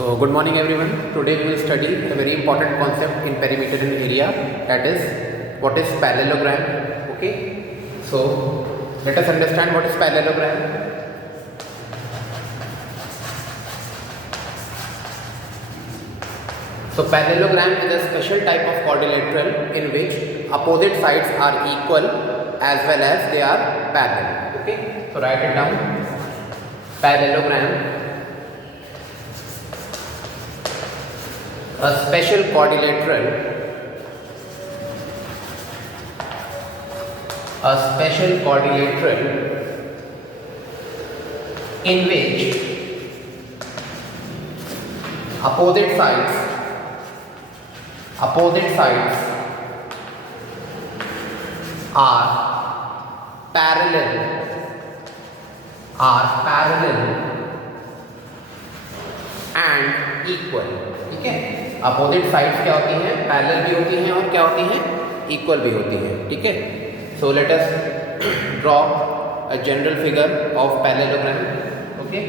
So good morning everyone. Today we will study a very important concept in perimeter and area, that is what is parallelogram. Okay. So let us understand what is parallelogram. So parallelogram is a special type of quadrilateral in which opposite sides are equal as well as they are parallel. Okay. So write it down. Parallelogram, a special quadrilateral in which opposite sides are parallel and equal. ठीक है, opposite sides क्या होती हैं, parallel भी होती हैं और क्या होती हैं, इक्वल भी होती हैं. ठीक है. So let us draw a general figure of parallelogram. Okay.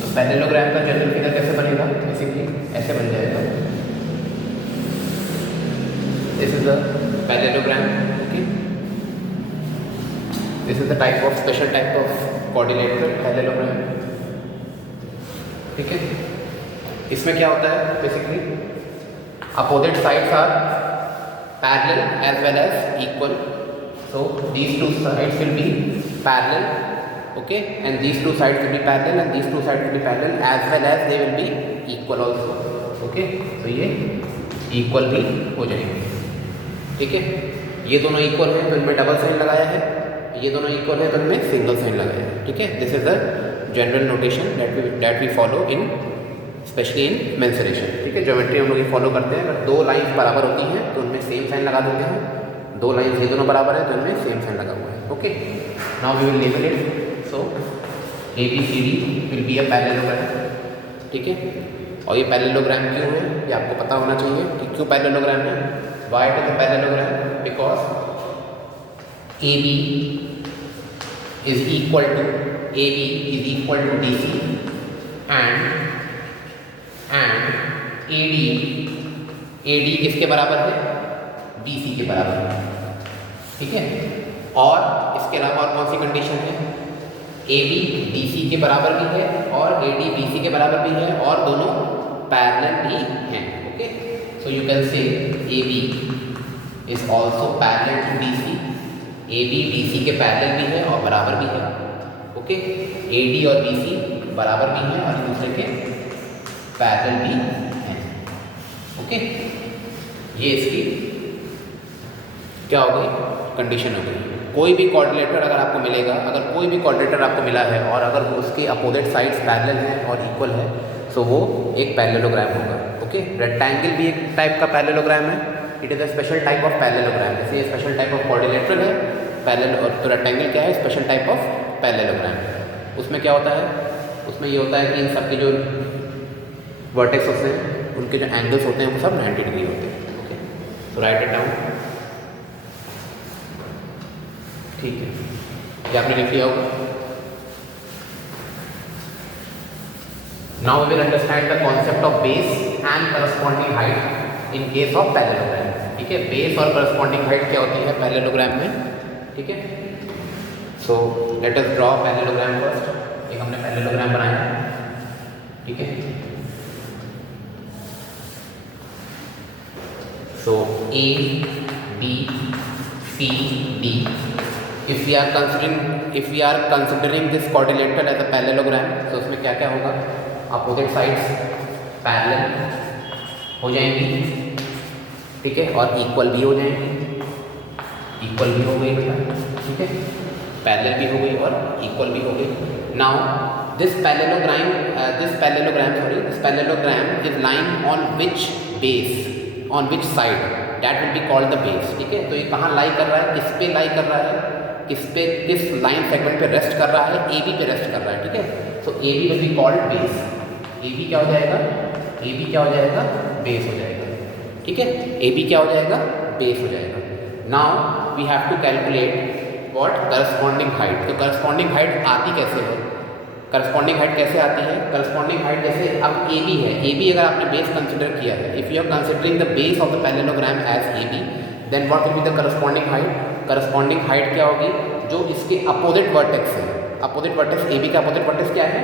तो पैरेललोग्राम का जनरल फिगर कैसे बनेगा, बेसिकली ऐसे बन जाएगा. This is the parallelogram. Okay. This is the type of special type of quadrilateral parallelogram. ठीक है. इसमें क्या होता है, basically opposite sides are parallel as well as equal. So these two sides will be parallel. Okay. And these two sides will be parallel and these two sides will be parallel as well as they will be equal also. Okay. तो ये equal भी हो जाएंगे. ठीक है. ये दोनों equal हैं तो इनमें डबल साइन लगाया है, ये दोनों इक्वल है तो इनमें सिंगल साइन लगाया है. ठीक है. This is the general notation that we follow in specially in mensuration. ठीक है. ज्योमेट्री हम लोग ये फॉलो करते हैं. अगर दो लाइंस बराबर होती हैं तो उनमें सेम साइन लगा देते हैं. दो लाइंस ये दोनों बराबर है तो इनमें सेम साइन लगा हुआ है. Okay. Now we will label it. So ABCD will be a parallelogram. ठीक है. और ये पैरेललोग्राम क्यों है, ये आपको पता होना चाहिए कि क्यों पैरेललोग्राम है. Why it is a parallelogram, because AB is equal to DC and AD किसके बराबर है, BC के बराबर है. ठीक है. और इसके अलावा और कौन सी कंडीशन है, AB DC के बराबर भी है और AD BC के बराबर भी है और दोनों पैरेलल भी हैं. Okay. So you can say AB is also parallel to DC. AB BC के पैरेलल भी है और बराबर भी है. ओके. AD और BC बराबर भी हैं और एक दूसरे के पैरेलल भी हैं. ओके. ये इसकी क्या हो गई, कंडीशन हो गई. कोई भी क्वाड्रिलेटर अगर आपको मिलेगा, अगर कोई भी क्वाड्रिलेटर आपको मिला है और अगर उसके अपोजिट साइड्स पैरेलल हैं और इक्वल है तो वो एक पैरेललोग्राम होगा. ओके. रेक्टेंगल भी एक टाइप का पैरेललोग्राम है. It is a special type of parallelogram. जैसे ये स्पेशल टाइप ऑफ क्वाड्रिलेटरल है पैरेलल, और तो रेक्टेंगल क्या है, स्पेशल टाइप ऑफ पैरेललोग्राम. उसमें क्या होता है, उसमें ये होता है कि इन सबके जो वर्टेक्स होते हैं उनके जो एंगल्स होते हैं वो सब 90 डिग्री होते हैं. ओके. तो राइट इट डाउन. ठीक है. ये आपने लिख लिया होगा. Now we will understand the concept of base and corresponding height in case of parallelogram. ठीक है. बेस और करस्पॉन्डिंग हाइट क्या होती है पैरेललोग्राम में. ठीक है. So let us draw parallelogram first. एक हमने पैरेललोग्राम बनाया. ठीक है. So A, B, C, D. If we are considering this quadrilateral as a parallelogram, तो उसमें क्या क्या होगा, अपोजिट साइड्स पैरेलल हो जाएंगी. ठीक है. और इक्वल भी हो जाएंगी. इक्वल भी हो गई बेटा. ठीक है. पैरेलल भी हो गई और इक्वल भी हो गई. Now this parallelogram is lying on which base, on which side, that will be called the base. ठीक है. तो ये कहाँ लाई कर रहा है, किस पे लाई कर रहा है, किस लाइन सेगमेंट पे रेस्ट कर रहा है, AB पे रेस्ट कर रहा है. ठीक है. सो AB will be called base. AB क्या हो जाएगा, बेस हो जाएगा. ठीक है. AB क्या हो जाएगा, बेस हो जाएगा. Now we have to calculate what, corresponding height. तो करस्पॉन्डिंग हाइट आती कैसे है, करस्पॉन्डिंग हाइट कैसे आती है? करस्पॉन्डिंग हाइट जैसे अब ए बी है, ए बी अगर आपने बेस कंसिडर किया है, if you are considering the base of the parallelogram as A B, then what will be the corresponding height? Corresponding height क्या होगी? जो इसके अपोजिट वर्टेक्स है, अपोजिट वर्टेक्स ए बी का अपोजिट वर्टेक्स क्या है?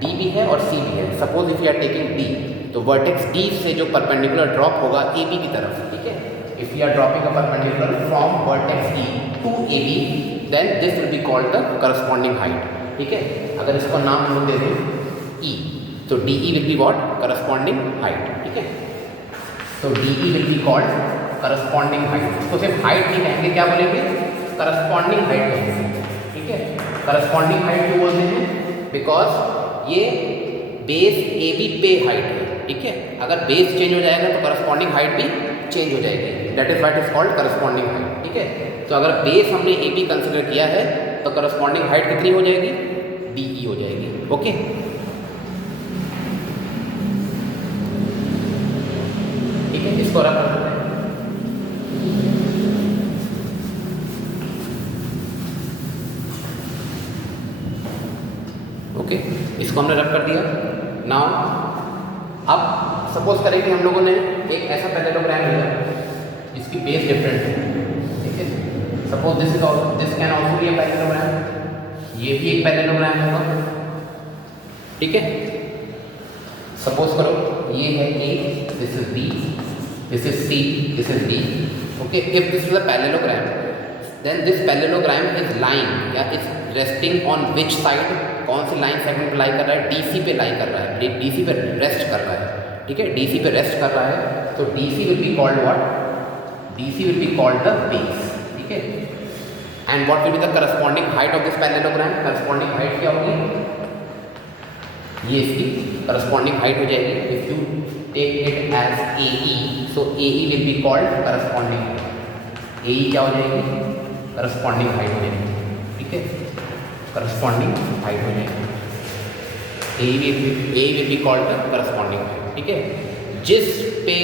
डी भी है और सी भी है। Suppose if you are taking D, तो वर्टेक्स डी से जो परपेंडिकुलर ड्रॉप होगा ए बी की तरफ, ठीक है, if you are dropping a perpendicular from vertex D to A B, then this will be called the corresponding height, ठीक है। अगर इसको नाम हम दे दें ई, तो D E will be what? Corresponding height, ठीक है। तो D E will be called corresponding height. तो सिर्फ हाइट नहीं कहेंगे, क्या बोलेंगे? करस्पॉन्डिंग हाइट कहेंगे, ठीक है। करस्पॉन्डिंग हाइट क्यों बोलते हैं? बिकॉज ये बेस ए बी पे हाइट है, ठीक है। अगर बेस चेंज हो जाएगा तो करस्पॉन्डिंग हाइट भी चेंज हो जाएगी, that is what is called corresponding height, ठीक है। तो अगर बेस हमने ए बी कंसिडर किया है तो करस्पॉन्डिंग हाइट कितनी हो जाएगी? डी ई हो जाएगी, ओके। ठीक है, इसको रख कर देते हैं। ओके, इसको हमने रख कर दिया। नाउ अब सपोज करें कि हम लोगों ने एक ऐसा पैरेललोग्राम लिया जिसकी बेस डिफरेंट है, ठीक है। Suppose this can also be a parallelogram, ये भी एक पैरेललोग्राम होगा, ठीक है। सपोज करो ये है A, this is B, this is C, this is D, okay. If this is a parallelogram, then this parallelogram is lying या is resting on which side? कौन सी लाइन सेगमेंट पे लाई कर रहा है? डीसी पे लाई कर रहा है, डीसी पे रेस्ट कर रहा है, ठीक है। डीसी पे रेस्ट कर रहा है, तो DC will be called what? DC will be called the base, ठीक है। And what will be the corresponding height of this parallelogram? Corresponding height क्या होगी? ये इसकी करस्पॉन्डिंग हाइट हो जाएगी। If you take it as A E, so A E will be called corresponding. A E क्या हो जाएगी? करस्पॉन्डिंग हाइट हो जाएगी, ठीक है। करस्पॉन्डिंग हाइट हो जाएगी, A will be called the corresponding height, ठीक है। जिस पे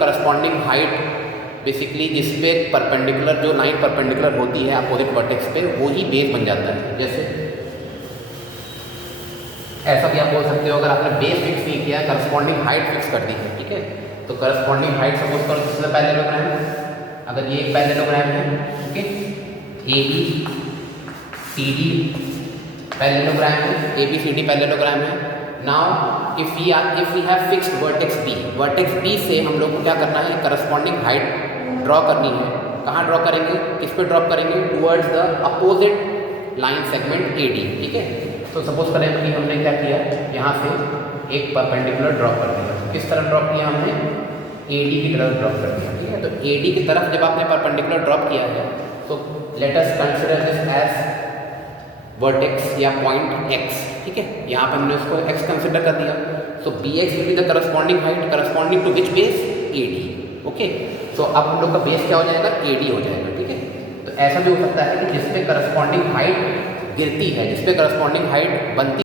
करस्पॉन्डिंग हाइट बेसिकली जिस पे परपेंडिकुलर, जो लाइन परपेंडिकुलर होती है अपोजिट वर्टेक्स पे, वो ही बेस बन जाता है। जैसे ऐसा भी आप बोल सकते हो, अगर आपने बेस फिक्स नहीं किया, करस्पॉन्डिंग हाइट फिक्स कर दी है, ठीक है। तो करस्पॉन्डिंग हाइट सपोज करो दिस इज अ पैरेललोग्राम, अगर ये एक पैरेललोग्राम है, okay, A B C D parallelogram है, A B C D parallelogram है। Now if we have fixed vertex B, vertex B से हम लोग को क्या करना है? करस्पॉन्डिंग हाइट ड्रॉ करनी है। कहाँ ड्रॉ करेंगे? किस पे ड्रॉ करेंगे? Towards the opposite line segment A D, ठीक है। तो सपोज करें कि हमने क्या किया, यहाँ से एक परपेंडिकुलर ड्रॉ कर दिया। किस तरफ ड्रॉप किया हमने? ए डी की तरफ ड्रॉप कर दिया, ठीक है। तो ए डी की तरफ जब आपने परपेंडिकुलर ड्रॉप किया है, तो let us consider this as vertex या पॉइंट एक्स, ठीक है। यहाँ पे हमने उसको एक्स कंसिडर कर दिया। So B X will be the corresponding height, corresponding to which base? A D, okay. So अब हम लोग का बेस क्या हो जाएगा? ए डी हो जाएगा, ठीक है। तो ऐसा भी हो सकता है कि जिसपे करस्पॉन्डिंग हाइट गिरती है, जिसपे करस्पॉन्डिंग हाइट बनती